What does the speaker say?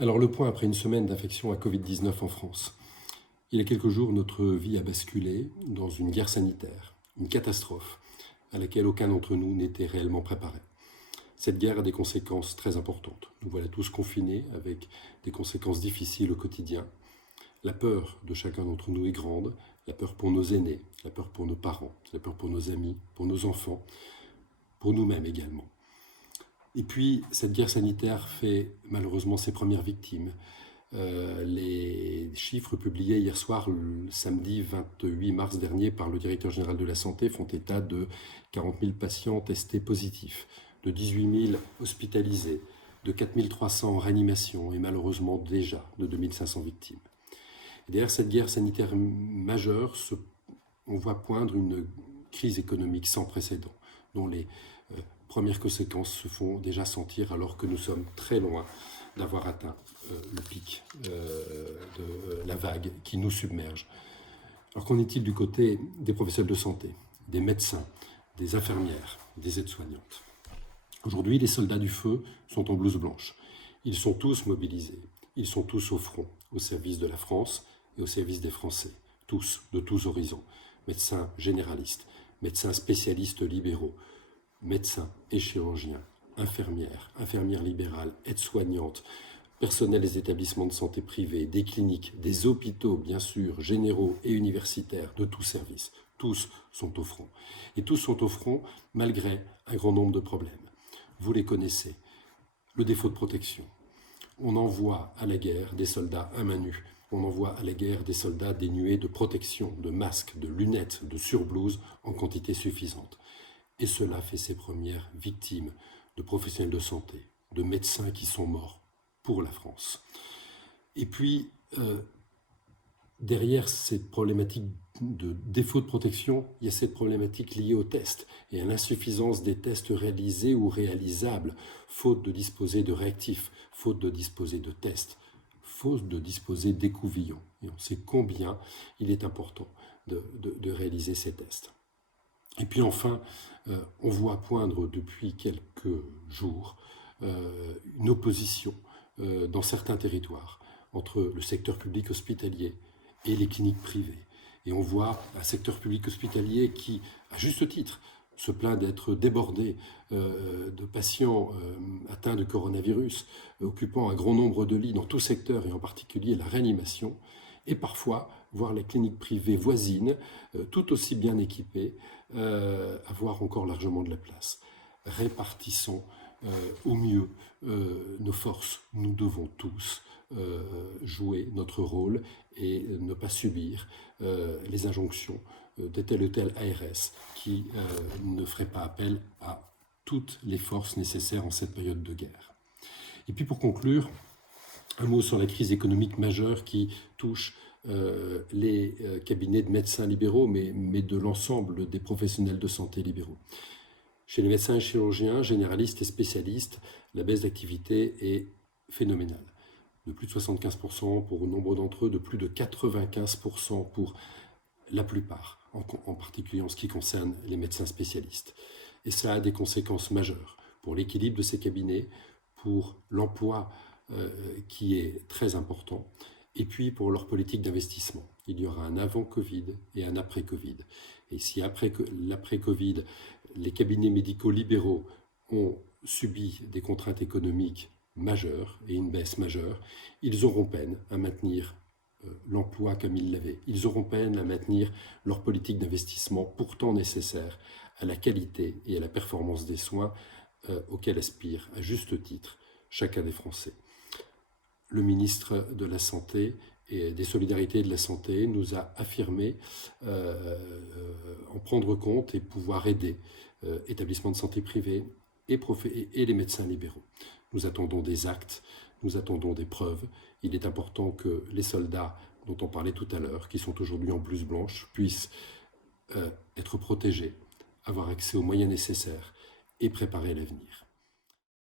Alors le point après une semaine d'infection à Covid-19 en France. Il y a quelques jours, notre vie a basculé dans une guerre sanitaire, une catastrophe à laquelle aucun d'entre nous n'était réellement préparé. Cette guerre a des conséquences très importantes. Nous voilà tous confinés avec des conséquences difficiles au quotidien. La peur de chacun d'entre nous est grande, la peur pour nos aînés, la peur pour nos parents, la peur pour nos amis, pour nos enfants, pour nous-mêmes également. Et puis, cette guerre sanitaire fait malheureusement ses premières victimes. Les chiffres publiés hier soir, le samedi 28 mars dernier, par le directeur général de la Santé font état de 40 000 patients testés positifs, de 18 000 hospitalisés, de 4 300 en réanimation et malheureusement déjà de 2 500 victimes. Et derrière cette guerre sanitaire majeure, on voit poindre une crise économique sans précédent, dont les premières conséquences se font déjà sentir alors que nous sommes très loin d'avoir atteint le pic de la vague qui nous submerge. Alors qu'en est-il du côté des professionnels de santé, des médecins, des infirmières, des aides-soignantes? Aujourd'hui, les soldats du feu sont en blouse blanche. Ils sont tous mobilisés, ils sont tous au front, au service de la France et au service des Français, tous, de tous horizons. Médecins généralistes, médecins spécialistes libéraux, médecins et chirurgiens, infirmières libérales, aides-soignantes, personnel des établissements de santé privés, des cliniques, des hôpitaux, bien sûr, généraux et universitaires, de tous services. Tous sont au front. Et tous sont au front malgré un grand nombre de problèmes. Vous les connaissez. Le défaut de protection. On envoie à la guerre des soldats à main nue. On envoie à la guerre des soldats dénués de protection, de masques, de lunettes, de surblouses en quantité suffisante. Et cela fait ses premières victimes de professionnels de santé, de médecins qui sont morts pour la France. Et puis, derrière cette problématique de défaut de protection, il y a cette problématique liée aux tests et à l'insuffisance des tests réalisés ou réalisables, faute de disposer de réactifs, faute de disposer de tests, faute de disposer d'écouvillons. Et on sait combien il est important de réaliser ces tests. Et puis enfin, on voit poindre depuis quelques jours une opposition dans certains territoires entre le secteur public hospitalier et les cliniques privées. Et on voit un secteur public hospitalier qui, à juste titre, se plaint d'être débordé de patients atteints de coronavirus, occupant un grand nombre de lits dans tout secteur et en particulier la réanimation, et parfois voir les cliniques privées voisines, tout aussi bien équipées, avoir encore largement de la place. Répartissons au mieux nos forces. Nous devons tous jouer notre rôle et ne pas subir les injonctions de tel ou tel ARS qui ne ferait pas appel à toutes les forces nécessaires en cette période de guerre. Et puis pour conclure, un mot sur la crise économique majeure qui touche les cabinets de médecins libéraux, mais de l'ensemble des professionnels de santé libéraux. Chez les médecins et chirurgiens, généralistes et spécialistes, la baisse d'activité est phénoménale. De plus de 75% pour nombre d'entre eux, de plus de 95% pour la plupart, en particulier en ce qui concerne les médecins spécialistes. Et ça a des conséquences majeures pour l'équilibre de ces cabinets, pour l'emploi qui est très important, et puis pour leur politique d'investissement. Il y aura un avant-Covid et un après-Covid. Et si après l'après-Covid, les cabinets médicaux libéraux ont subi des contraintes économiques majeures et une baisse majeure, ils auront peine à maintenir l'emploi comme ils l'avaient. Ils auront peine à maintenir leur politique d'investissement pourtant nécessaire à la qualité et à la performance des soins auxquels aspire à juste titre chacun des Français. Le ministre de la Santé et des Solidarités et de la Santé nous a affirmé en prendre compte et pouvoir aider établissements de santé privés et les médecins libéraux. Nous attendons des actes, nous attendons des preuves. Il est important que les soldats dont on parlait tout à l'heure, qui sont aujourd'hui en blouse blanche, puissent être protégés, avoir accès aux moyens nécessaires et préparer l'avenir.